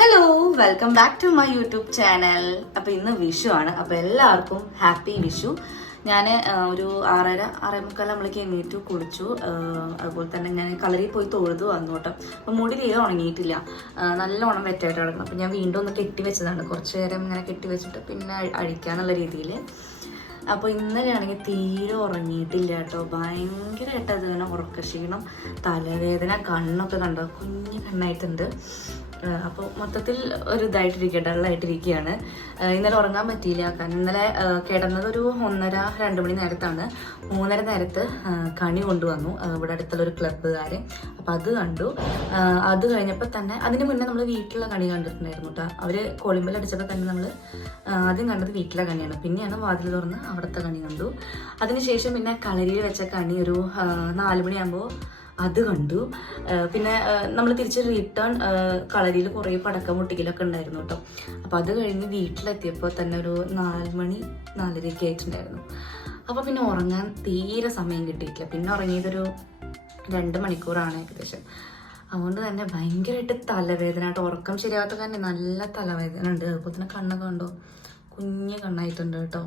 Hello, welcome back to my YouTube channel. അപ്പോൾ ഇന്ന് വിഷു ആണ്. അപ്പോൾ എല്ലാവർക്കും ഹാപ്പി വിഷു. ഞാൻ ഒരു 6:30 നമ്മളേക്ക് എണീറ്റു, കുളിച്ചു. അതുപോലെ തന്നെ ഞാൻ കളരിയിൽ പോയി തൊഴുതു വന്നു കേട്ടോ. അപ്പോൾ മുടി തീരെ ഉണങ്ങിയിട്ടില്ല, നല്ലോണം വെറ്റായിട്ട് കിടക്കണം. അപ്പോൾ ഞാൻ വീണ്ടും ഒന്ന് കെട്ടി വെച്ചതാണ്, കുറച്ച് നേരം ഇങ്ങനെ കെട്ടി വെച്ചിട്ട് പിന്നെ അഴിക്കാന്നുള്ള രീതിയിൽ. അപ്പോൾ ഇന്നലെയാണെങ്കിൽ തീരെ ഉറങ്ങിയിട്ടില്ല കേട്ടോ. ഭയങ്കരമായിട്ട് അതിങ്ങനെ ഉറക്കക്ഷീണം, തലവേദന, കണ്ണൊക്കെ കണ്ടോ, കുഞ്ഞു കണ്ണായിട്ടുണ്ട്. അപ്പോൾ മൊത്തത്തിൽ ഒരു ഇതായിട്ടിരിക്കുക, ഡള്ളായിട്ടിരിക്കുകയാണ്. ഇന്നലെ ഉറങ്ങാൻ പറ്റിയില്ല, കാരണം ഇന്നലെ കിടന്നത് ഒരു 1:30-2 മണി നേരത്താണ്. 3:30 നേരത്ത് കണി കൊണ്ടുവന്നു ഇവിടെ അടുത്തുള്ളൊരു ക്ലബ്ബുകാർ. അപ്പോൾ അത് കണ്ടു. അത് കഴിഞ്ഞപ്പോൾ തന്നെ അതിന് മുന്നേ നമ്മൾ വീട്ടിലുള്ള കണി കണ്ടിട്ടുണ്ടായിരുന്നു കേട്ടോ. അവർ കോളിമ്പൽ അടിച്ചപ്പോൾ തന്നെ നമ്മൾ ആദ്യം കണ്ടത് വീട്ടിലെ കണിയാണ്. പിന്നെയാണ് വാതിൽ തുറന്ന് അവിടുത്തെ കണി കണ്ടു. അതിനുശേഷം പിന്നെ കളരിയിൽ വെച്ച കണി ഒരു 4 മണിയാകുമ്പോൾ അത് കണ്ടു. പിന്നെ നമ്മൾ തിരിച്ച് റിട്ടേൺ കളരിയിൽ കുറേ പടക്കം പൊട്ടിക്കലൊക്കെ ഉണ്ടായിരുന്നു കേട്ടോ. അപ്പോൾ അത് കഴിഞ്ഞ് വീട്ടിലെത്തിയപ്പോൾ തന്നെ ഒരു 4 മണി 4:30 ആയിട്ടുണ്ടായിരുന്നു. അപ്പോൾ പിന്നെ ഉറങ്ങാൻ തീരെ സമയം കിട്ടിയിട്ടില്ല. പിന്നെ ഉറങ്ങിയതൊരു 2 മണിക്കൂറാണ് ഏകദേശം. അതുകൊണ്ട് തന്നെ ഭയങ്കരമായിട്ട് തലവേദന കേട്ടോ. ഉറക്കം ശരിയാവാത്ത കാരണം നല്ല തലവേദന ഉണ്ട്. അതുപോലെ തന്നെ കണ്ണൊക്കെ കണ്ടോ, കുഞ്ഞ് കണ്ണായിട്ടുണ്ട് കേട്ടോ.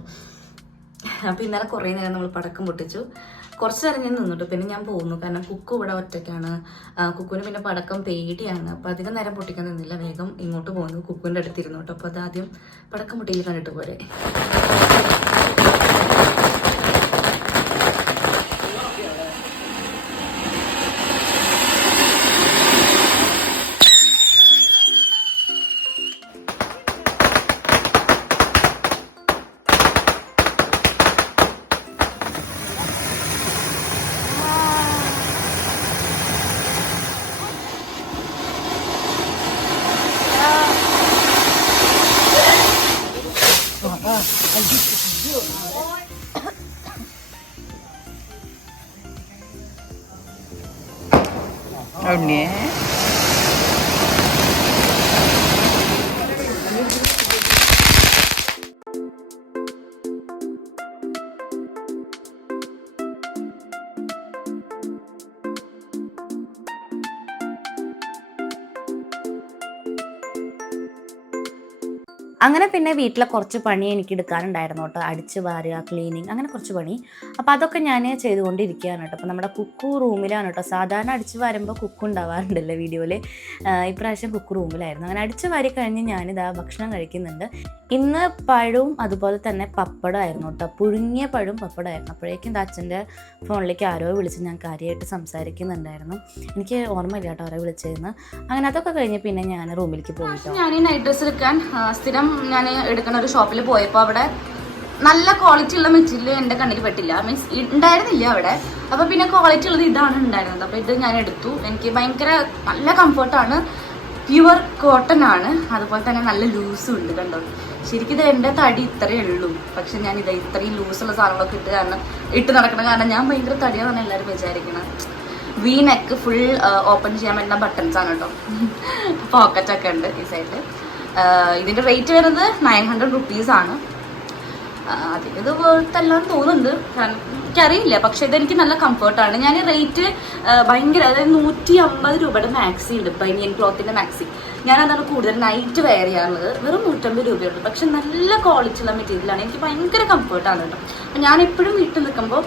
അപ്പോൾ ഇന്നലെ കുറേ നേരം നമ്മൾ പടക്കം പൊട്ടിച്ചു. കുറച്ച് നേരം ഞാൻ നിന്നിട്ടു, പിന്നെ ഞാൻ പോകുന്നു. കാരണം കുക്കു ഇവിടെ ഒറ്റയ്ക്കാണ്. കുക്കുവിന് പിന്നെ പടക്കം പേടിയാണ്. അപ്പോൾ അധികം നേരം പൊട്ടിക്കാൻ നിന്നില്ല, വേഗം ഇങ്ങോട്ട് പോകുന്നു, കുക്കുവിൻ്റെ അടുത്തിരുന്നു കേട്ടോ. അപ്പോൾ അതാദ്യം പടക്കം പൊട്ടിയിൽ കണ്ടിട്ട് പോരെ. Ini അങ്ങനെ പിന്നെ വീട്ടിലെ കുറച്ച് പണി എനിക്ക് എടുക്കാനുണ്ടായിരുന്നു കേട്ടോ. അടിച്ച് വാരുക, ക്ലീനിങ്, അങ്ങനെ കുറച്ച് പണി. അപ്പോൾ അതൊക്കെ ഞാൻ ചെയ്തുകൊണ്ടിരിക്കുകയാണ് കേട്ടോ. അപ്പോൾ നമ്മുടെ കുക്കു റൂമിലാണ് കേട്ടോ. സാധാരണ അടിച്ച് വാരുമ്പോൾ കുക്കു ഉണ്ടാവാറുണ്ടല്ലോ വീഡിയോയിൽ. ഇപ്രാവശ്യം കുക്കു റൂമിലായിരുന്നു. അങ്ങനെ അടിച്ച് വാരി കഴിഞ്ഞ് ഞാനിതാ ഭക്ഷണം കഴിക്കുന്നുണ്ട്. ഇന്ന് പഴവും അതുപോലെ തന്നെ പപ്പടമായിരുന്നു കേട്ടോ. പുഴുങ്ങിയ പഴവും പപ്പടമായിരുന്നു. അപ്പോഴേക്കും അച്ഛൻ്റെ ഫോണിലേക്ക് ആരോ വിളിച്ച് ഞാൻ കാര്യമായിട്ട് സംസാരിക്കുന്നുണ്ടായിരുന്നു. എനിക്ക് ഓർമ്മയില്ല കേട്ടോ ആരോ വിളിച്ചതെന്ന്. അങ്ങനെ അതൊക്കെ കഴിഞ്ഞ് പിന്നെ ഞാൻ റൂമിലേക്ക് പോയിട്ടോ. ഞാൻ ഈ നൈറ്റ് ഡ്രസ്സ് എടുക്കാൻ സ്ഥിരം ഞാൻ എടുക്കുന്ന ഒരു ഷോപ്പിൽ പോയപ്പോൾ അവിടെ നല്ല ക്വാളിറ്റി ഉള്ള മെറ്റീരിയൽ എൻ്റെ കണ്ണിൽ പെട്ടില്ല, മീൻസ് ഉണ്ടായിരുന്നില്ല അവിടെ. അപ്പോൾ പിന്നെ ക്വാളിറ്റി ഉള്ളത് ഇതാണ് ഉണ്ടായിരുന്നത്. അപ്പോൾ ഇത് ഞാൻ എടുത്തു. എനിക്ക് ഭയങ്കര നല്ല കംഫർട്ടാണ്, പ്യുവർ കോട്ടൺ ആണ്. അതുപോലെ തന്നെ നല്ല ലൂസും ഉണ്ട് കണ്ടോ. ശരിക്കും ഇത് എൻ്റെ തടി ഇത്രയേ ഉള്ളൂ, പക്ഷെ ഞാൻ ഇത് ഇത്രയും ലൂസുള്ള സാധനങ്ങളൊക്കെ ഇട്ട് നടക്കണം. കാരണം ഞാൻ ഭയങ്കര തടിയാണെന്ന് എല്ലാവരും വിചാരിക്കണം. വി നെക്ക് ഫുൾ ഓപ്പൺ ചെയ്യാൻ പറ്റുന്ന ബട്ടൺസ് ആണ് കേട്ടോ. പോക്കറ്റൊക്കെ ഉണ്ട് ഈ സൈഡിൽ. ഇതിൻ്റെ റേറ്റ് വരുന്നത് 900 റുപ്പീസാണ്. അതിന് ഇത് വേർത്തെല്ലാം തോന്നുന്നുണ്ട്, കാരണം എനിക്കറിയില്ല. പക്ഷെ ഇതെനിക്ക് നല്ല കംഫർട്ടാണ്. ഞാൻ റേറ്റ് ഭയങ്കര, അതായത് 150 രൂപയുടെ മാക്സി ഉണ്ട്, ബനിയൻ ക്ലോത്തിൻ്റെ മാക്സി. ഞാൻ അതാണ് കൂടുതൽ നൈറ്റ് വെയർ ചെയ്യാറുള്ളത്. വെറും 150 രൂപയുള്ളൂ, പക്ഷെ നല്ല ക്വാളിറ്റി ഉള്ള മെറ്റീരിയലാണ്. എനിക്ക് ഭയങ്കര കംഫർട്ടാണ് കേട്ടോ. അപ്പം ഞാൻ എപ്പോഴും വീട്ടിൽ നിൽക്കുമ്പോൾ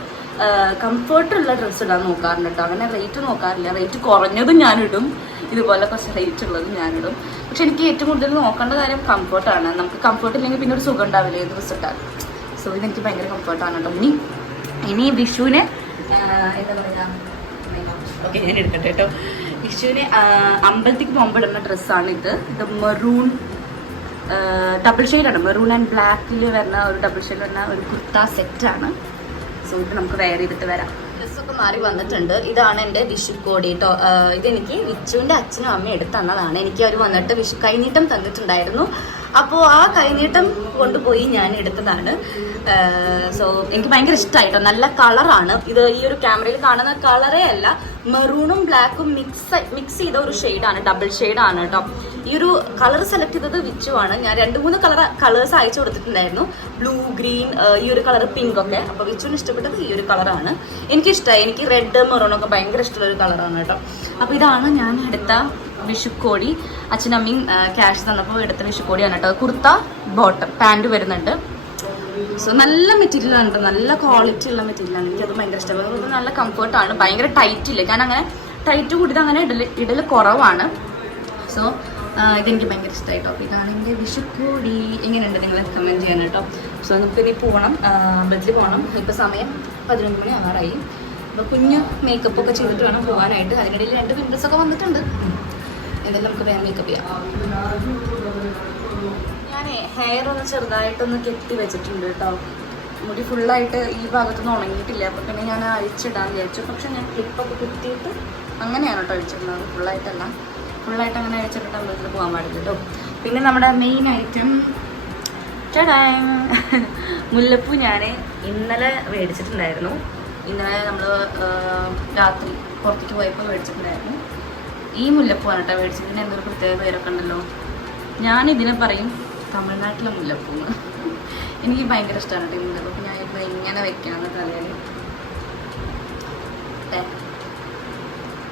കംഫർട്ടുള്ള ഡ്രസ്സ് ഇടാൻ നോക്കാറുണ്ട് കേട്ടോ. അങ്ങനെ റേറ്റ് നോക്കാറില്ല. റേറ്റ് കുറഞ്ഞതും ഞാനിടും, ഇതുപോലെ കുറച്ച് റേറ്റ് ഉള്ളതും ഞാനിടും. പക്ഷെ എനിക്ക് ഏറ്റവും കൂടുതൽ നോക്കേണ്ട കാര്യം കംഫർട്ടാണ്. നമുക്ക് കംഫർട്ട് ഇല്ലെങ്കിൽ പിന്നെ ഒരു സുഖം ഉണ്ടാവില്ല ഏത് ഡ്രസ്സ് ഇട്ടാൽ. സോ ഇതെനിക്ക് ഭയങ്കര കംഫർട്ടാണ് കേട്ടോ. ഇനി വിഷുവിന് എന്താ പറയുക, ഓക്കെ ഞാൻ എടുക്കട്ടെ കേട്ടോ. വിഷുവിന് അമ്പലത്തേക്ക് പോകുമ്പോൾ ഇടുന്ന ഡ്രസ്സാണ് ഇത്. ഇത് മെറൂൺ ഡബിൾ ഷെയ്ഡാണ്. മെറൂൺ ആൻഡ് ബ്ലാക്കിൽ വരുന്ന ഒരു ഡബിൾ ഷെയ്ഡ് വരുന്ന ഒരു കുർത്ത സെറ്റാണ്. സോ ഇത് നമുക്ക് വെയർ ചെയ്തിട്ട് വരാം. ഡ്രസ്സൊക്കെ മാറി വന്നിട്ടുണ്ട്. ഇതാണ് എൻ്റെ വിഷു കോടി കേട്ടോ. ഇതെനിക്ക് വിച്ചുവിൻ്റെ അച്ഛനും അമ്മയും എടുത്ത് തന്നതാണ്. എനിക്ക് അവർ വന്നിട്ട് വിഷു കൈനീട്ടം തന്നിട്ടുണ്ടായിരുന്നു. അപ്പോൾ ആ കൈനീട്ടം കൊണ്ടുപോയി ഞാൻ എടുത്തതാണ്. സോ എനിക്ക് ഭയങ്കര ഇഷ്ടമായിട്ടോ. നല്ല കളറാണ് ഇത്. ഈ ഒരു ക്യാമറയിൽ കാണുന്ന കളറേ അല്ല, മെറൂണും ബ്ലാക്കും മിക്സ് ചെയ്ത ഒരു ഷെയ്ഡാണ്, ഡബിൾ ഷെയ്ഡാണ് കേട്ടോ. ഈ ഒരു കളർ സെലക്ട് ചെയ്തത് വിച്ചുവാണ്. ഞാൻ 2-3 കളേഴ്സ് അയച്ചു കൊടുത്തിട്ടുണ്ടായിരുന്നു, ബ്ലൂ, ഗ്രീൻ, ഈ ഒരു കളർ, പിങ്ക് ഒക്കെ. അപ്പോൾ വിച്ചുവിന് ഇഷ്ടപ്പെട്ടത് ഈ ഒരു കളറാണ്. എനിക്കിഷ്ടമായി. എനിക്ക് റെഡ് മെറൂണൊക്കെ ഭയങ്കര ഇഷ്ടമുള്ളൊരു കളറാണ് കേട്ടോ. അപ്പോൾ ഇതാണ് ഞാൻ എടുത്ത വിഷുക്കോടി. അച്ഛനമ്മയും ക്യാഷ് തന്നപ്പോൾ എടുത്ത വിഷുക്കോടിയാണ് കേട്ടോ. കുർത്ത ബോട്ടം പാൻറ് വരുന്നുണ്ട്. സോ നല്ല മെറ്റീരിയലാണ് കേട്ടോ, നല്ല ക്വാളിറ്റി ഉള്ള മെറ്റീരിയലാണ്. എനിക്കത് ഭയങ്കര ഇഷ്ടപ്പെട്ടു. നല്ല കംഫർട്ടാണ്, ഭയങ്കര ടൈറ്റ് ഇല്ല. ഞാൻ അങ്ങനെ ടൈറ്റ് കൂടിയത് അങ്ങനെ ഇടൽ കുറവാണ്. സോ ഇതെനിക്ക് ഭയങ്കര ഇഷ്ടമായിട്ടോ. അപ്പോൾ ഇതാണ് എൻ്റെ വിഷുക്കോടി. എങ്ങനെയുണ്ട് നിങ്ങൾ കമൻറ്റ് ചെയ്യാൻ കേട്ടോ. സോ നമുക്കിനി പോകണം, അമ്പലത്തിൽ പോകണം. ഇപ്പോൾ സമയം 11 മണി ആവാറായി. അപ്പോൾ കുഞ്ഞ് മേക്കപ്പ് ഒക്കെ ചെയ്തിട്ട് വേണം പോകാനായിട്ട്. അതിനിടയിൽ 2 പിമ്പിൾസൊക്കെ വന്നിട്ടുണ്ട്. എന്തായാലും നമുക്ക് വേറെ മേക്കപ്പ് ചെയ്യാം. ഞാൻ ഹെയർ ഒന്ന് ചെറുതായിട്ടൊന്ന് കെട്ടി വെച്ചിട്ടുണ്ട് കേട്ടോ. മുടി ഫുള്ളായിട്ട് ഈ ഭാഗത്തൊന്നും ഉണങ്ങിയിട്ടില്ല. അപ്പോൾ പിന്നെ ഞാൻ അഴിച്ചിടാൻ വിചാരിച്ചു. പക്ഷെ ഞാൻ ക്ലിപ്പൊക്കെ കുത്തിയിട്ട് അങ്ങനെയാണ് കേട്ടോ അഴിച്ചിടുന്നത്. ഫുള്ളായിട്ട് അങ്ങനെ അഴിച്ചിട്ട് അമ്പലത്തിൽ പോകാൻ പാടില്ല കേട്ടോ. പിന്നെ നമ്മുടെ മെയിൻ ഐറ്റം മുല്ലപ്പൂ ഞാൻ ഇന്നലെ മേടിച്ചിട്ടുണ്ടായിരുന്നു. ഇന്നലെ നമ്മൾ രാത്രി പുറത്തേക്ക് പോയപ്പോൾ മേടിച്ചിട്ടുണ്ടായിരുന്നു. ഈ മുല്ലപ്പൂവാണ് കേട്ടോ മേടിച്ചിട്ടുണ്ട്. എന്തൊരു പ്രത്യേക പേരൊക്കെ ഉണ്ടല്ലോ. ഞാനിതിനെ പറയും തമിഴ്നാട്ടിലെ മുല്ലപ്പൂന്ന്. എനിക്ക് ഭയങ്കര ഇഷ്ടമാണ് കേട്ടോ ഈ മുല്ലപ്പൂ. അപ്പോൾ ഞാനിപ്പോൾ ഇങ്ങനെ വെക്കാമെന്ന് തലയിൽ.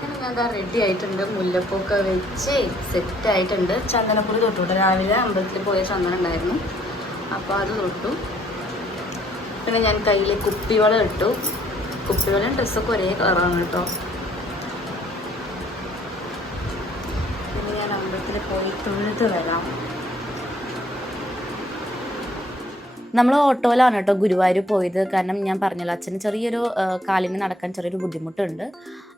ഞാൻ എന്താ റെഡി ആയിട്ടുണ്ട്. മുല്ലപ്പൂക്കെ വെച്ച് സെറ്റായിട്ടുണ്ട്. ചന്ദനപ്പൊടി തൊട്ടുകൂടെ. രാവിലെ അമ്പലത്തിൽ പോയ ചന്ദനം ഉണ്ടായിരുന്നു, അപ്പോൾ അത് തൊട്ടു. പിന്നെ ഞാൻ കയ്യിൽ കുപ്പിവള ഇട്ടു. കുപ്പിവളയും ഡ്രസ്സൊക്കെ ഒരേ കളറാണ് കേട്ടോ. പിന്നെ ഞാൻ അമ്പലത്തിൽ പോയി തൊഴുത് വരാം. നമ്മൾ ഓട്ടോയിലാണ് കേട്ടോ ഗുരുവായൂർ പോയത്. കാരണം ഞാൻ പറഞ്ഞല്ലോ അച്ഛന് ചെറിയൊരു കാലിന് നടക്കാൻ ചെറിയൊരു ബുദ്ധിമുട്ടുണ്ട്.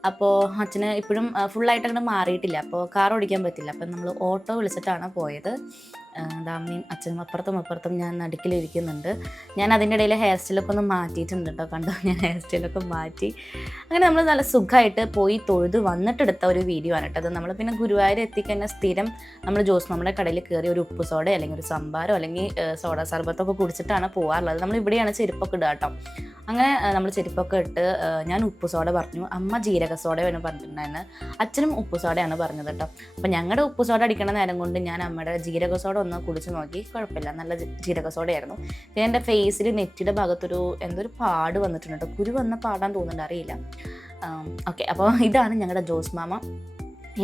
അപ്പോൾ അച്ഛന് ഇപ്പോഴും ഫുള്ളായിട്ട് അങ്ങനെ മാറിയിട്ടില്ല. അപ്പോൾ കാർ ഓടിക്കാൻ പറ്റില്ല. അപ്പം നമ്മൾ ഓട്ടോ വിളിച്ചിട്ടാണ് പോയത്. അമ്മയും അച്ഛനും അപ്പുറത്തും ഞാൻ നടുക്കിലിരിക്കുന്നുണ്ട്. ഞാൻ അതിൻ്റെ ഇടയിൽ ഹെയർ സ്റ്റൈലൊക്കെ ഒന്ന് മാറ്റിയിട്ടുണ്ട് കേട്ടോ. കണ്ടോ, ഞാൻ ഹെയർ സ്റ്റൈലൊക്കെ മാറ്റി. അങ്ങനെ നമ്മൾ നല്ല സുഖമായിട്ട് പോയി തൊഴുത് വന്നിട്ടെടുത്ത ഒരു വീഡിയോ ആണ് കേട്ടോ അത്. നമ്മൾ പിന്നെ ഗുരുവായൂർ എത്തിക്കഴിഞ്ഞാൽ സ്ഥിരം നമ്മൾ നമ്മുടെ കടയിൽ കയറി ഒരു ഉപ്പ് സോഡ അല്ലെങ്കിൽ ഒരു സംഭാരോ അല്ലെങ്കിൽ സോഡ സർബത്തൊക്കെ കുടിച്ചിട്ടാണ് പോകാറുള്ളത്. നമ്മൾ ഇവിടെയാണ് ചെരുപ്പൊക്കെ ഇടുക കേട്ടോ. അങ്ങനെ നമ്മൾ ചെരുപ്പൊക്കെ ഇട്ട് ഞാൻ ഉപ്പ് സോഡ പറഞ്ഞു. അമ്മ ജീരക സോഡയാണ് പറഞ്ഞിട്ടുണ്ടായിരുന്നു. അച്ഛനും ഉപ്പ് സോഡയാണ് പറഞ്ഞത് കേട്ടോ. അപ്പം ഞങ്ങളുടെ ഉപ്പ് സോഡ അടിക്കണ നേരം കൊണ്ട് ഞാൻ അമ്മയുടെ ജീരക സോഡ ഒന്ന് കുടിച്ച് നോക്കി. കുഴപ്പമില്ല, നല്ല ജീരക സോഡയായിരുന്നു. പിന്നെ എൻ്റെ ഫേസിൽ നെറ്റിയുടെ ഭാഗത്തൊരു എന്തൊരു പാട് വന്നിട്ടുണ്ട് കേട്ടോ. കുരു വന്ന പാടാൻ തോന്നുന്നുണ്ട്, അറിയില്ല. ഓക്കെ, അപ്പോൾ ഇതാണ് ഞങ്ങളുടെ ജോസ് മാമ.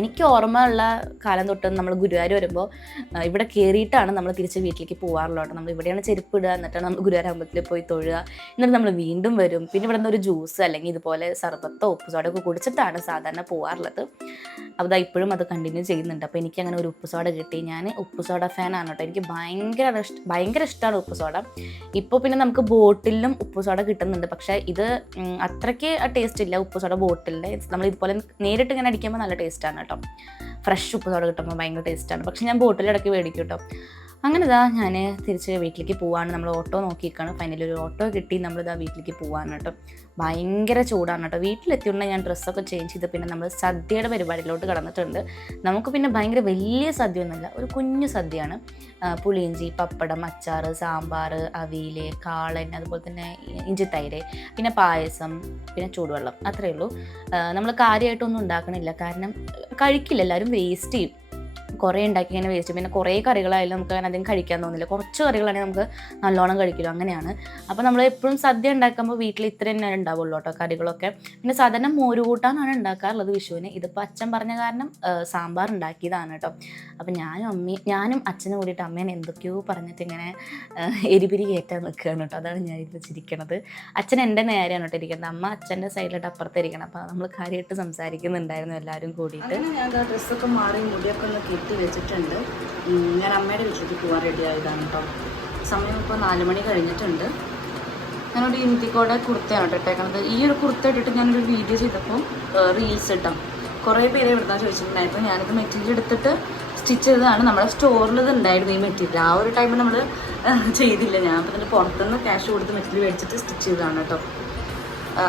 എനിക്ക് ഓർമ്മയുള്ള കാലം തൊട്ട് നമ്മൾ ഗുരുവായൂർ വരുമ്പോൾ ഇവിടെ കയറിയിട്ടാണ് നമ്മൾ തിരിച്ച് വീട്ടിലേക്ക് പോകാറുള്ളത് കേട്ടോ. നമ്മൾ ഇവിടെയാണ് ചെരുപ്പ് ഇടുക, എന്നിട്ടാണ് നമ്മൾ ഗുരുവായൂർ അമ്പലത്തിൽ പോയി തൊഴുക. എന്നിട്ട് നമ്മൾ വീണ്ടും വരും. പിന്നെ ഇവിടെ നിന്ന് ഒരു ജ്യൂസ് അല്ലെങ്കിൽ ഇതുപോലെ സർബത്തോ ഉപ്പ് സോഡയൊക്കെ കുടിച്ചിട്ടാണ് സാധാരണ പോകാറുള്ളത്. അപ്പോൾ ഇപ്പോഴും അത് കണ്ടിന്യൂ ചെയ്യുന്നുണ്ട്. അപ്പോൾ എനിക്കങ്ങനെ ഒരു ഉപ്പ് സോഡ കിട്ടി. ഞാൻ ഉപ്പ് സോഡ ഫാനാണ് കേട്ടോ. എനിക്ക് ഭയങ്കര ഇഷ്ടമാണ് ഉപ്പ് സോഡ. ഇപ്പോൾ പിന്നെ നമുക്ക് ബോട്ടിലും ഉപ്പ് സോഡ കിട്ടുന്നുണ്ട്. പക്ഷേ ഇത് അത്രയ്ക്ക് ടേസ്റ്റ് ഇല്ല ഉപ്പ് സോഡ ബോട്ടിലിൻ്റെ. നമ്മൾ ഇതുപോലെ നേരിട്ട് ഇങ്ങനെ അടിക്കുമ്പോൾ നല്ല ടേസ്റ്റാണ് കേട്ടോ. ഫ്രഷ് ഉപ്പ് സോഡ കിട്ടുമ്പോൾ ഭയങ്കര ടേസ്റ്റാണ്. പക്ഷെ ഞാൻ ബോട്ടിലിടയ്ക്ക് മേടിക്കും കേട്ടോ. അങ്ങനെ ഞാൻ തിരിച്ച് വീട്ടിലേക്ക് പോവാണ്. നമ്മൾ ഓട്ടോ നോക്കിയിരിക്കുകയാണ്. ഫൈനലി ഒരു ഓട്ടോ കിട്ടി. നമ്മളിതാ വീട്ടിലേക്ക് പോവാണ് കേട്ടോ. ഭയങ്കര ചൂടാണ് കേട്ടോ. വീട്ടിലെത്തിയുകൊണ്ട് ഞാൻ ഡ്രസ്സൊക്കെ ചേഞ്ച് ചെയ്ത് പിന്നെ നമ്മൾ സദ്യയുടെ പരിപാടിയിലോട്ട് കടന്നിട്ടുണ്ട്. നമുക്ക് പിന്നെ ഭയങ്കര വലിയ സദ്യ ഒന്നുമില്ല, ഒരു കുഞ്ഞു സദ്യയാണ്. പുളിയിഞ്ചി, പപ്പടം, അച്ചാർ, സാമ്പാർ, അവിയൽ, കാളൻ, അതുപോലെ തന്നെ ഇഞ്ചിത്തൈര്, പിന്നെ പായസം, പിന്നെ ചൂടുവെള്ളം, അത്രയേ ഉള്ളൂ. നമ്മൾ കാര്യമായിട്ടൊന്നും ഉണ്ടാക്കണില്ല. കാരണം കഴിക്കില്ല, എല്ലാവരും വേസ്റ്റ് ചെയ്യും. കുറേ ഉണ്ടാക്കി ഇങ്ങനെ വേസ്റ്റ്. പിന്നെ കുറേ കറികളായാലും നമുക്ക് അങ്ങനെ അധികം കഴിക്കാൻ തോന്നില്ല. കുറച്ച് കറികളാണെങ്കിൽ നമുക്ക് നല്ലോണം കഴിക്കില്ല, അങ്ങനെയാണ്. അപ്പോൾ നമ്മൾ എപ്പോഴും സദ്യ ഉണ്ടാക്കുമ്പോൾ വീട്ടിൽ ഇത്ര തന്നെ ഉണ്ടാവുള്ളൂ കേട്ടോ കറികളൊക്കെ. പിന്നെ സാധാരണ മോരുകൂട്ടാനാണ് ഉണ്ടാക്കാറുള്ളത് വിഷുവിന്. ഇതിപ്പോൾ അച്ഛൻ പറഞ്ഞ കാരണം സാമ്പാർ ഉണ്ടാക്കിയതാണ് കേട്ടോ. അപ്പോൾ ഞാനും അച്ഛനും കൂടിയിട്ട് അമ്മേനെ എന്തൊക്കെയോ പറഞ്ഞിട്ട് ഇങ്ങനെ എരിപിരി കയറ്റാൻ നിൽക്കുകയാണ് കേട്ടോ. അതാണ് ഞാൻ ഇത് ചിരിക്കണത്. അച്ഛൻ എൻ്റെ നേരെയാണ് കേട്ടോ ഇരിക്കുന്നത്, അമ്മ അച്ഛൻ്റെ സൈഡിലോട്ട് അപ്പുറത്തിരിക്കണം. അപ്പോൾ നമ്മൾ കാര്യമായിട്ട് സംസാരിക്കുന്നുണ്ടായിരുന്നു എല്ലാവരും കൂടിയിട്ട്. ഞാൻ ഡ്രസ്സൊക്കെ മാറി മുടിയൊക്കെ ഒന്ന് കെട്ടി വെച്ചിട്ടുണ്ട്. ഞാൻ അമ്മയുടെ വീട്ടിലേക്ക് പോകാൻ റെഡി ആയതാണ് കേട്ടോ. സമയം ഇപ്പോൾ 4 മണി കഴിഞ്ഞിട്ടുണ്ട്. ഞാനൊരു യൂണിറ്റിക്കോടെ കുർത്തയാണ് ഇട്ടേക്കണത്. ഈ ഒരു കുർത്ത ഇട്ടിട്ട് ഞാനൊരു വീഡിയോ ചെയ്തപ്പോൾ റീൽസ് ഇട്ടാം. കുറേ പേരെ ഇവിടുന്ന് ചോദിച്ചിട്ടുണ്ടായിരുന്നു. ഞാനിത് മെറ്റീരിയൽ എടുത്തിട്ട് സ്റ്റിച്ച് ചെയ്തതാണ്. നമ്മുടെ സ്റ്റോറിൽ ഇത് ഉണ്ടായിരുന്നു ഈ മെറ്റീരിയൽ. ആ ഒരു ടൈമിൽ നമ്മൾ ചെയ്തില്ല. ഞാൻ അപ്പോൾ തന്നെ പുറത്തുനിന്ന് ക്യാഷ് കൊടുത്ത് മെറ്റീരിയൽ മേടിച്ചിട്ട് സ്റ്റിച്ച് ചെയ്തതാണ് കേട്ടോ.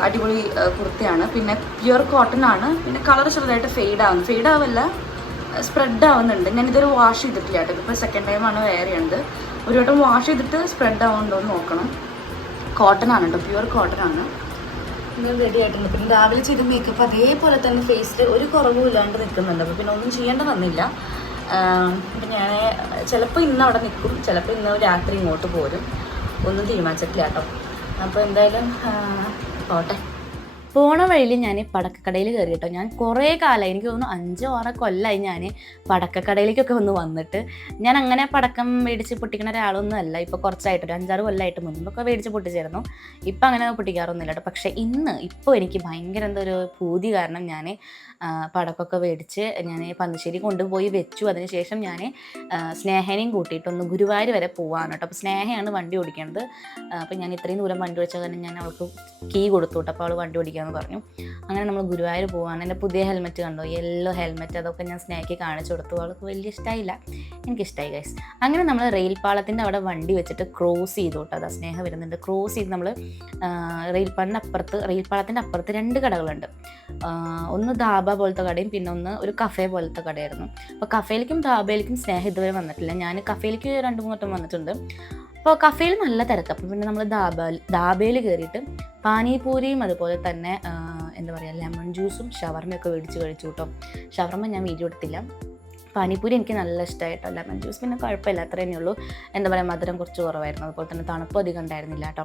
അടിപൊളി കുർത്തയാണ്. പിന്നെ പ്യുവർ കോട്ടൺ ആണ്. പിന്നെ കളർ ചെറുതായിട്ട് ഫെയ്ഡ് ആവല്ല, സ്പ്രെഡ് ആവുന്നുണ്ട്. ഞാനിതൊരു വാഷ് ചെയ്തിട്ടില്ല കേട്ടോ. ഇപ്പോൾ സെക്കൻഡ് ടൈമാണ് വെയർ ചെയ്യുന്നത്. ഒരു വട്ടം വാഷ് ചെയ്തിട്ട് സ്പ്രെഡ് ആവുന്നുണ്ടോ എന്ന് നോക്കണം. കോട്ടൺ ആണ് കേട്ടോ, പ്യുവർ കോട്ടൺ ആണ്. ഇങ്ങനെ റെഡി ആയിട്ടുണ്ട്. പിന്നെ രാവിലെ ചെയ്ത മേക്കപ്പ് അതേപോലെ തന്നെ ഫേസിൽ ഒരു കുറവും ഇല്ലാണ്ട് നിൽക്കുന്നുണ്ട്. അപ്പോൾ പിന്നെ ഒന്നും ചെയ്യേണ്ട വന്നില്ല. അപ്പം ഞാൻ ചിലപ്പോൾ ഇന്ന് അവിടെ നിൽക്കും, ചിലപ്പോൾ ഇന്ന് രാത്രി ഇങ്ങോട്ട് പോരും. ഒന്നും തീരുമാനിച്ചിട്ടില്ല കേട്ടോ. അപ്പോൾ എന്തായാലും പോട്ടെ. പോണ വഴിയിൽ ഞാൻ പടക്കക്കടയിൽ കയറി കേട്ടോ. ഞാൻ കുറേ കാലം, എനിക്ക് തോന്നുന്നു 5-6 കൊല്ലമായി ഞാൻ പടക്കക്കടയിലേക്കൊക്കെ വന്നിട്ട്. ഞാൻ അങ്ങനെ പടക്കം മേടിച്ച് പൊട്ടിക്കുന്ന ഒരാളൊന്നും അല്ല. ഇപ്പോൾ കുറച്ചായിട്ട് ഒരു 5-6 കൊല്ലമായിട്ട് മുൻപൊക്കെ മേടിച്ച് പൊട്ടിച്ചായിരുന്നു. ഇപ്പം അങ്ങനെ പൊട്ടിക്കാറൊന്നുമില്ല കേട്ടോ. പക്ഷേ ഇപ്പോൾ എനിക്ക് ഭയങ്കര എന്തൊരു പൂതി കാരണം ഞാൻ പടക്കമൊക്കെ മേടിച്ച് ഞാൻ പന്നിശ്ശേരി കൊണ്ടുപോയി വെച്ചു. അതിനുശേഷം ഞാൻ സ്നേഹനെയും കൂട്ടിയിട്ടൊന്ന് ഗുരുവായൂർ വരെ പോവാണ് കേട്ടോ. അപ്പോൾ സ്നേഹയാണ് വണ്ടി ഓടിക്കുന്നത്. അപ്പോൾ ഞാൻ ഇത്രയും ദൂരം വണ്ടി ഓടിച്ച കാരണം ഞാൻ അവൾക്ക് കീ കൊടുത്തു കേട്ടോ. അപ്പോൾ അവൾ വണ്ടി ഓടിക്കാമെന്ന് പറഞ്ഞു. അങ്ങനെ നമ്മൾ ഗുരുവായൂർ പോവാണ്. എൻ്റെ പുതിയ ഹെൽമെറ്റ് കണ്ടോ, യെല്ലോ ഹെൽമെറ്റ്, അതൊക്കെ ഞാൻ സ്നേഹയ്ക്ക് കാണിച്ചു കൊടുത്തു. അവൾക്ക് വലിയ ഇഷ്ടമായില്ല, എനിക്കിഷ്ടമായി ഗൈസ്. അങ്ങനെ നമ്മൾ റെയിൽ പാളത്തിൻ്റെ അവിടെ വണ്ടി വെച്ചിട്ട് ക്രോസ് ചെയ്തു കേട്ടോ. അതാ സ്നേഹ വരുന്നുണ്ട്. ക്രോസ് ചെയ്ത് നമ്മൾ റെയിൽ പാളത്തിൻ്റെ അപ്പുറത്ത് 2 കടകളുണ്ട്. ഒന്ന് ധാബ പോലത്തെ കടയും പിന്നെ ഒന്ന് ഒരു കഫേ പോലത്തെ കടയായിരുന്നു. അപ്പോൾ കഫേയിലേക്കും ധാബയിലേക്കും സ്നേഹം ഇതുവരെ വന്നിട്ടില്ല. ഞാൻ കഫേയിലേക്ക് 2-3 വട്ടം വന്നിട്ടുണ്ട്. അപ്പോൾ കഫേയിൽ നല്ല തിരക്ക്. അപ്പോൾ പിന്നെ നമ്മൾ ധാബയിൽ കയറിയിട്ട് പാനിപൂരിയും അതുപോലെ തന്നെ എന്താ പറയുക ലെമൺ ജ്യൂസും ഷവർമയൊക്കെ മേടിച്ച് കഴിച്ചു കേട്ടോ. ഷവർമ ഞാൻ വീഡിയോ എടുത്തില്ല. പാനിപ്പൂരി എനിക്ക് നല്ല ഇഷ്ടമായിട്ടോ. ലെമൺ ജ്യൂസ് പിന്നെ കുഴപ്പമില്ല, അത്രേ ഉള്ളൂ. എന്താ പറയുക മധുരം കുറച്ച് കുറവായിരുന്നു, അതുപോലെ തന്നെ തണുപ്പ് അധികം ഉണ്ടായിരുന്നില്ല കേട്ടോ.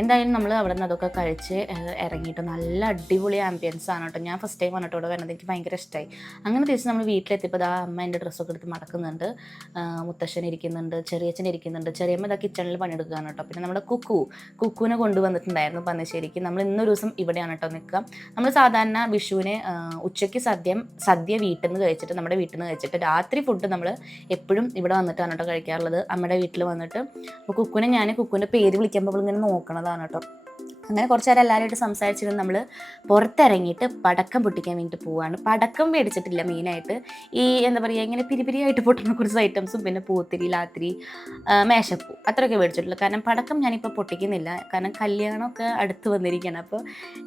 എന്തായാലും നമ്മൾ അവിടെ നിന്ന് അതൊക്കെ കഴിച്ച് ഇറങ്ങിയിട്ട് നല്ല അടിപൊളി ആംബിയൻസ് ആണ് കേട്ടോ. ഞാൻ ഫസ്റ്റ് ടൈം വന്നിട്ട് ഇവിടെ വരുന്നത്, എനിക്ക് ഭയങ്കര ഇഷ്ടമായി. അങ്ങനെ തിരിച്ച് നമ്മൾ വീട്ടിലെത്തിയപ്പോൾ ആ അമ്മ എൻ്റെ ഡ്രസ്സൊക്കെ എടുത്ത് മടക്കുന്നുണ്ട്. മുത്തശ്ശൻ ഇരിക്കുന്നുണ്ട്, ചെറിയച്ഛൻ ഇരിക്കുന്നുണ്ട്. ചെറിയമ്മ ഇതാ കിച്ചണിൽ പണിയെടുക്കുകയാണ് കേട്ടോ. പിന്നെ നമ്മുടെ കുക്കുവിനെ കൊണ്ടുവന്നിട്ടുണ്ടായിരുന്നു പന്നിശ്ശേരിക്ക്. നമ്മൾ ഇന്നൊരു ദിവസം ഇവിടെയാണ് കേട്ടോ നിൽക്കുക. നമ്മൾ സാധാരണ വിഷുവിന് ഉച്ചയ്ക്ക് സദ്യ വീട്ടിൽ നിന്ന് കഴിച്ചിട്ട്, നമ്മുടെ വീട്ടിൽ നിന്ന് കഴിച്ചിട്ട് രാത്രി ഫുഡ് നമ്മൾ എപ്പോഴും ഇവിടെ വന്നിട്ടാണ് കേട്ടോ കഴിക്കാറുള്ളത്, അമ്മയുടെ വീട്ടിൽ വന്നിട്ട്. അപ്പോൾ കുക്കുവിൻ്റെ പേര് വിളിക്കുമ്പോൾ ഇങ്ങനെ നോക്കണതാണ് കേട്ടോ. അങ്ങനെ കുറച്ച് നേരം എല്ലാവരുമായിട്ട് സംസാരിച്ചിരുന്ന് നമ്മൾ പുറത്തിറങ്ങിയിട്ട് പടക്കം പൊട്ടിക്കാൻ വേണ്ടിയിട്ട് പോവുകയാണ്. പടക്കം മേടിച്ചിട്ടില്ല, മെയിനായിട്ട് ഈ എന്താ പറയുക ഇങ്ങനെ പിരിപിരിയായിട്ട് പൊട്ടുന്ന കുറച്ച് ഐറ്റംസും പിന്നെ പൂത്തിരി, ലാത്തിരി, മേശപ്പൂ അത്രയൊക്കെ മേടിച്ചിട്ടുള്ളൂ. കാരണം പടക്കം ഞാനിപ്പോൾ പൊട്ടിക്കുന്നില്ല, കാരണം കല്യാണമൊക്കെ അടുത്ത് വന്നിരിക്കുകയാണ്. അപ്പോൾ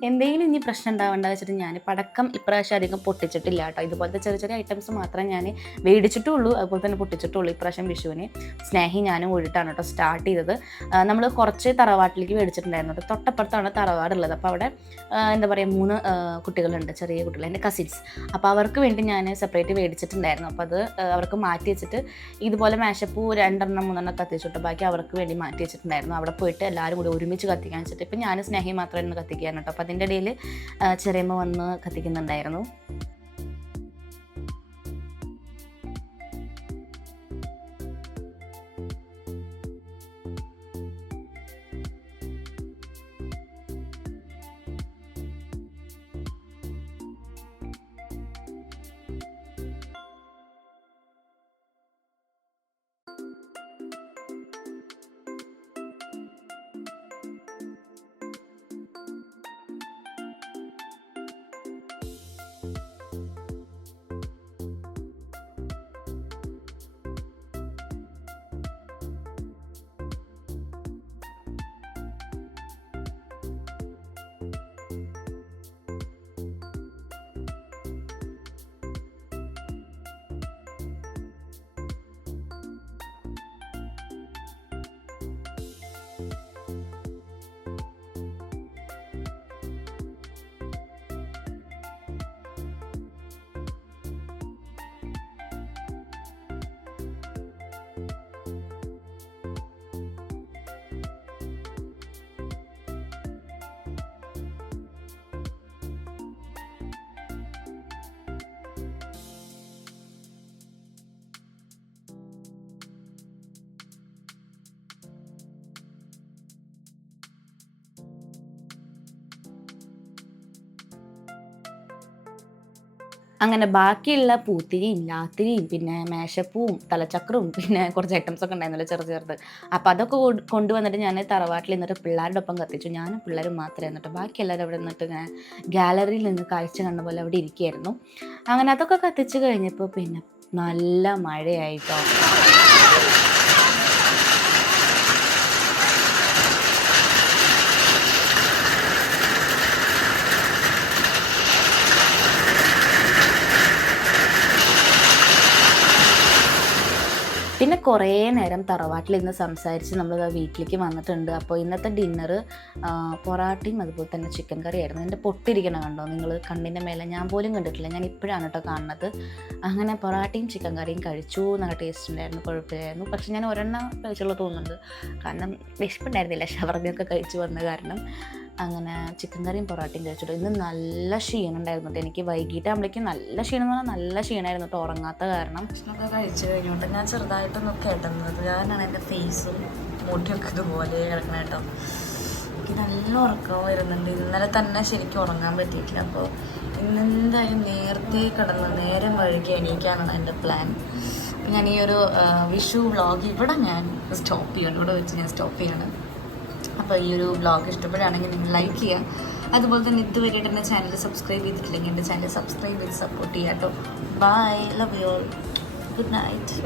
എന്തെങ്കിലും ഇനി പ്രശ്നം ഉണ്ടാവേണ്ട വെച്ചിട്ട് ഞാൻ പടക്കം ഇപ്രാവശ്യം അധികം പൊട്ടിച്ചിട്ടില്ല കേട്ടോ. ഇതുപോലത്തെ ചെറിയ ചെറിയ ഐറ്റംസ് മാത്രമേ ഞാൻ മേടിച്ചിട്ടുള്ളൂ, അതുപോലെ തന്നെ പൊട്ടിച്ചിട്ടുള്ളൂ. ഇപ്രാവശ്യം വിഷുവിന് സ്നേഹി ഞാനും കൂടിയിട്ടാണ് കേട്ടോ സ്റ്റാർട്ട് ചെയ്തത്. നമ്മൾ കുറച്ച് തറവാട്ടിലേക്ക് മേടിച്ചിട്ടുണ്ടായിരുന്നു കേട്ടോ. തൊട്ടപ്പുറത്താണ് തറവാടുള്ളത്. അപ്പോൾ അവിടെ എന്താ പറയുക 3 കുട്ടികളുണ്ട്, ചെറിയ കുട്ടികൾ, എൻ്റെ കസിൻസ്. അപ്പോൾ അവർക്ക് വേണ്ടി ഞാൻ സെപ്പറേറ്റ് മേടിച്ചിട്ടുണ്ടായിരുന്നു. അപ്പോൾ അത് അവർക്ക് മാറ്റി വെച്ചിട്ട് ഇതുപോലെ മേശപ്പൂ 2-3 കത്തിച്ചിട്ട് ബാക്കി അവർക്ക് വേണ്ടി മാറ്റി വെച്ചിട്ടുണ്ടായിരുന്നു. അവിടെ പോയിട്ട് എല്ലാവരും കൂടി ഒരുമിച്ച് കത്തിക്കാൻ വെച്ചിട്ട് ഇപ്പം ഞാൻ സ്നേഹി മാത്രമായിരുന്നു കത്തിക്കാൻ കേട്ടോ. അപ്പോൾ അതിൻ്റെ ഇടയിൽ ചെറിയമ്മ വന്ന് കത്തിക്കുന്നുണ്ടായിരുന്നു. അങ്ങനെ ബാക്കിയുള്ള പൂത്തിരിയും ലാത്തിരിയും പിന്നെ മേശപ്പൂവും തലച്ചക്രവും പിന്നെ കുറച്ച് ഐറ്റംസൊക്കെ ഉണ്ടായിരുന്നല്ലോ ചെറുത്. അപ്പോൾ അതൊക്കെ കൊണ്ടുവന്നിട്ട് ഞാൻ തറവാട്ടിൽ നിന്നിട്ട് പിള്ളേരുടെ ഒപ്പം കത്തിച്ചു. ഞാനും പിള്ളേരും മാത്രമേ എന്നിട്ട് ബാക്കി എല്ലാവരും അവിടെ നിന്നിട്ട് ഇങ്ങനെ ഗാലറിയിൽ നിന്ന് കാഴ്ച കണ്ട പോലെ അവിടെ ഇരിക്കുകയായിരുന്നു. അങ്ങനെ അതൊക്കെ കത്തിച്ച് കഴിഞ്ഞപ്പോൾ പിന്നെ നല്ല മഴയായിട്ടോ. പിന്നെ കുറേ നേരം തറവാട്ടിൽ നിന്ന് സംസാരിച്ച് നമ്മൾ വീട്ടിലേക്ക് വന്നിട്ടുണ്ട്. അപ്പോൾ ഇന്നത്തെ ഡിന്നർ പൊറാട്ടയും അതുപോലെ തന്നെ ചിക്കൻ കറി ആയിരുന്നു. എൻ്റെ പൊട്ടിരിക്കണ കണ്ടോ നിങ്ങൾ, കണ്ണിൻ്റെ മേലെ ഞാൻ പോലും കണ്ടിട്ടില്ല, ഞാൻ ഇപ്പോഴാണ് കേട്ടോ കാണുന്നത്. അങ്ങനെ പൊറാട്ടയും ചിക്കൻ കറിയും കഴിച്ചു, നല്ല ടേസ്റ്റ് ഉണ്ടായിരുന്നു, കുഴപ്പമില്ലായിരുന്നു. പക്ഷെ ഞാൻ ഒരെണ്ണം കഴിച്ചുള്ള തോന്നുന്നുണ്ട്, കാരണം വിശപ്പുണ്ടായിരുന്നില്ല, ഷവർമയൊക്കെ കഴിച്ചു വന്ന കാരണം. അങ്ങനെ ചിക്കൻ കറിയും പൊറോട്ടയും കഴിച്ചിട്ട് ഇന്ന് നല്ല ക്ഷീണം ഉണ്ടായിരുന്നു കേട്ടോ. എനിക്ക് വൈകിട്ടാകുമ്പോഴേക്കും നല്ല ക്ഷീണം എന്ന് പറഞ്ഞാൽ നല്ല ക്ഷീണമായിരുന്നു കേട്ടോ, ഉറങ്ങാത്ത കാരണം. ഭക്ഷണമൊക്കെ കഴിച്ചു കഴിഞ്ഞോട്ടെ ഞാൻ ചെറുതായിട്ടൊന്ന് കിടന്നത് കാരണമാണ് എൻ്റെ ഫേസും മുടിയൊക്കെ ഇതുപോലെ കിടക്കണം കേട്ടോ. എനിക്ക് നല്ല ഉറക്കം വരുന്നുണ്ട്. ഇന്നലെ തന്നെ ശരിക്കും ഉറങ്ങാൻ പറ്റിയിട്ടില്ല. അപ്പോൾ ഇന്നെന്തായാലും നേരത്തെ കിടന്ന് നേരം വഴുകി എണീക്കാനാണ് എൻ്റെ പ്ലാൻ. ഞാൻ ഈ ഒരു വിഷു വ്ളോഗ് ഇവിടെ ഞാൻ സ്റ്റോപ്പ് ചെയ്യണം, ഇവിടെ വെച്ച് ഞാൻ സ്റ്റോപ്പ് ചെയ്യാണ്. അപ്പോൾ ഈ ഒരു വ്ളോഗ് ഇഷ്ടപ്പെടുകയാണെങ്കിൽ നിങ്ങൾ ലൈക്ക് ചെയ്യുക. അതുപോലെ തന്നെ ഇതുവരെയായിട്ട് എൻ്റെ ചാനൽ സബ്സ്ക്രൈബ് ചെയ്തിട്ടില്ലെങ്കിൽ എൻ്റെ ചാനൽ സബ്സ്ക്രൈബ് ചെയ്ത് സപ്പോർട്ട് ചെയ്യാം കേട്ടോ. Bye, love you all, good night.